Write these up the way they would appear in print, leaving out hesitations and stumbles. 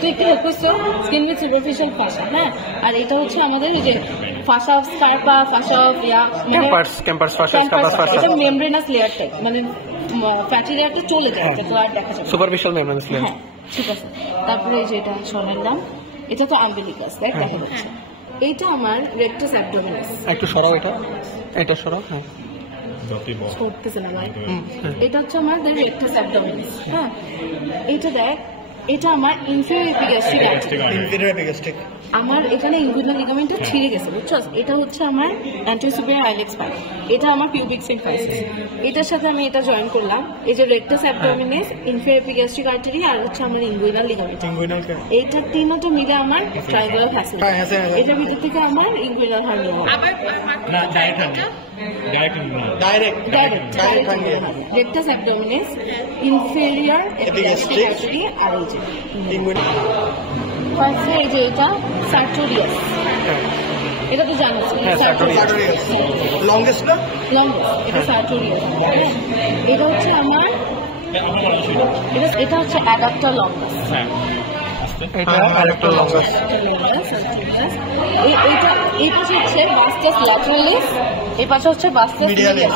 তুই একটু হেল্প করছো স্কিন উইথ সুপারফিশিয়াল ফাসা, হ্যাঁ। আর এটা হচ্ছে আমাদের এই যে fascia of Scarpa, fascia of Camper's fascia, Scarpa's fascia. এটা মেমব্রেনাস লেয়ার টাইপ, মানে ফ্যাটি লেয়ারটা চলে যায়, এটা তো আর দেখা যাবে সুপারফিশিয়াল মেমব্রেনাস লেয়ার। হ্যাঁ, ঠিক আছে। তারপরে এই যে এটা শোনার নাম, এটা তো আম্বিলিকাস, তাই দেখা যাচ্ছে। এইটা আমার রেক্টাস অ্যাবডোমিনাস। একটু সরাও, এটা সরাও। হ্যাঁ, করতেছে না ভাই। এটা হচ্ছে আমাদের রেক্টাস অ্যাবডোমিনাস, হ্যাঁ। এইটা দেখ, এটা আমার ইনফেরিয়র এপিগ্যাস্ট্রিক। আমার এখানে ইনগুইনাল লিগামেন্টটা ছিঁড়ে গেছে, বুঝছো? এটা হচ্ছে আমার অ্যান্টেরিয়র সুপিরিয়র আইলেক্স স্পাইন, এটা আমার পিউবিক সিম্ফাইসিস। এটার সাথে আমি এটা জয়েন করলাম, এই যে rectus abdominis, inferior epigastric artery, আর হচ্ছে আমার ইনগুইনাল লিগামেন্ট। এইটা তিনটা মিলে আমার ট্রায়াঙ্গুলার ফ্যাসিলিটি। এটার ভিতর থেকে আমার inguinal hernia, rectus abdominis, inferior epigastric artery, আর এই যে এটা সার্টোরিয়াস, এটা তো জানো, লংগেস্ট না? লংগেস্ট, এটা সার্টোরিয়াস। এটা হচ্ছে আমার, এটা হচ্ছে অ্যাডাপ্টার লংগাস। এটা অ্যাডাপ্টার লংগাস। এই পাশে হচ্ছে ভাস্টাস ল্যাটারালিস, এই পাশে হচ্ছে ভাস্টাস মিডিয়ালিস।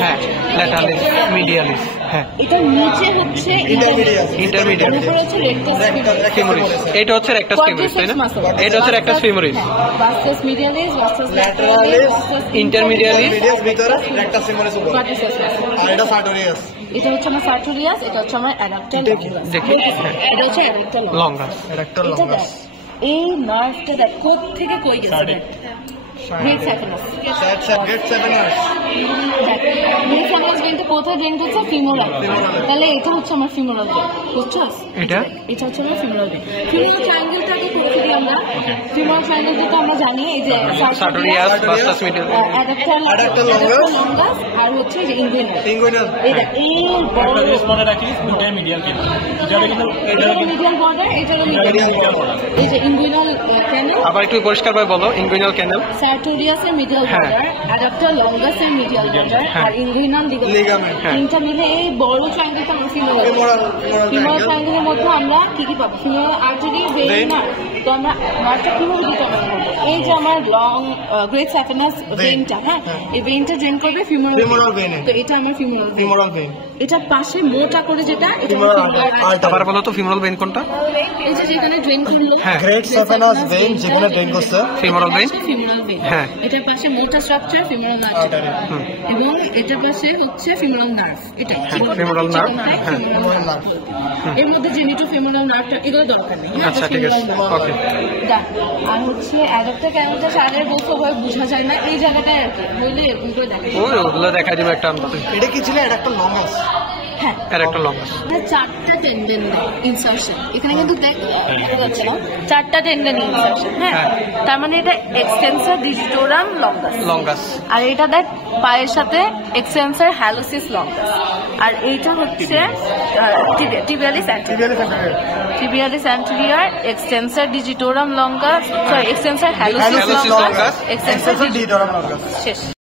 হ্যাঁ, ল্যাটারালিস, মিডিয়ালিস। হ্যাঁ, এটা নিচে হচ্ছে ইন্টারমিডিয়াস, উপরে হচ্ছে রেক্টাস ফিমোরিস। এটা হচ্ছে রেক্টাস ফিমোরিস, তাই না? এটা হচ্ছে রেক্টাস ফিমোরিস। ভাস্টাস মিডিয়ালিস, ভাস্টাস ল্যাটারালিস, ইন্টারমিডিয়ালিস, ভিতরে রেক্টাস ফিমোরিস উপরে। আর এটা সার্টোরিয়াস। এটা হচ্ছে আমার সার্টোরিয়াস, এটা হচ্ছে আমার অ্যাডাপ্টার লংগাস। দেখি, এটা হচ্ছে অ্যাডাপ্টার লংগাস। এটা দেখ, এই নার্ভটা দেখ কোত্থেকে কই গেছে, দেখ গ্রেট স্যাফিনাস। কোথায় ড্রেন করছে? ফিমোরাল। তাহলে এটা হচ্ছে আমার ফিমোরাল ভেন, বুঝছো? এটা হচ্ছে আমার ফিমোরাল ভেন। ফিমোরাল ট্রায়াঙ্গেলটাকে পড়েছি আমরা, ফিমোরাল ট্রায়াঙ্গেলটা তো আমরা জানি, এই যে সার্টোরিয়াস, ভাস্টাস মিডিয়ালিস, অ্যাডাপ্টার লংগাস, আর হচ্ছে যে ইনগুইনাল। এটা এই বড় মনে রাখি, দুটাই মিডিয়াল কিন্তু এটা মিডিয়াল বর্ডার, এটা এই যে ইনগুইনাল ক্যানেল। আবার একটু পরিষ্কারভাবে বলো, ইনগুইনাল ক্যানেল, সার্টোরিয়াসের মিডিয়াল বর্ডার, অ্যাডাপ্টার লংগাসের মিডিয়াল বর্ডার, আর ইনগুইনাল লিগামেন্ট। তিনটা মিলে এই বড় ট্রায়াঙ্গেলটা আমরা ফিমোরাল। ফিমোরাল ট্রায়াঙ্গেলের মধ্যে আমরা কি কি পাবো? Femoral artery, vein, nerve. তো আমরা নার্ভটা কিভাবে ডিটারমাইন করবো? এই যে আমার লং গ্রেট স্যাফিনাস ভেইনটা, হ্যাঁ, এই ভেইনটা জয়েন করবে ফিমোরাল ভেইন। তো এটা আমার ফিমোরাল ভেইন। এটার পাশে মোটা করে যেটা, এটা আবার বলো তো ফিমোরাল ভেইন কোনটা? এই যে যেখানে ড্রেন করলো, গ্রেট স্যাফিনাস ভেইন যেখানে ড্রেন করছে, ফিমোরাল ভেইন। হ্যাঁ, এটার পাশে মোটা স্ট্রাকচার ফিমোরাল আর্টারি, এবং এটার পাশে হচ্ছে ফিমোরাল নার্ভ। এটা ফিমোরাল নার্ভ। এর মধ্যে জেনিটো ফিমোরাল নার্ভটা, এগুলো দরকার নেই। আচ্ছা, ঠিক আছে, ওকে। আর হচ্ছে অ্যাডাপ্টার ক্যানেলটা সারের বলতে হয়, বোঝা যায় না এই জায়গাটায় আর কি, বললে এরকম করে দেখা যায়। ওগুলো দেখা যাবে একটা আমরা। এটা কি ছিল? অ্যাডাপ্টার লংগাস। হ্যাঁ, অ্যাডাপ্টার লংগাস। চারটা টেন্ডন ইনসার্শন এখানে কিন্তু দেখা যাচ্ছে না, চারটা টেন্ডন ইনসার্শন। হ্যাঁ, তার মানে এটা এক্সটেন্সর ডিজিটোরাম লংগাস। আর এটা দেখ পায়ের সাথে এক্সটেন্সর হ্যালোসিস লংগাস। আর এইটা হচ্ছে tibialis anterior, extensor digitorum longus, sorry extensor hallucis longus, extensor digitorum longus. শেষ।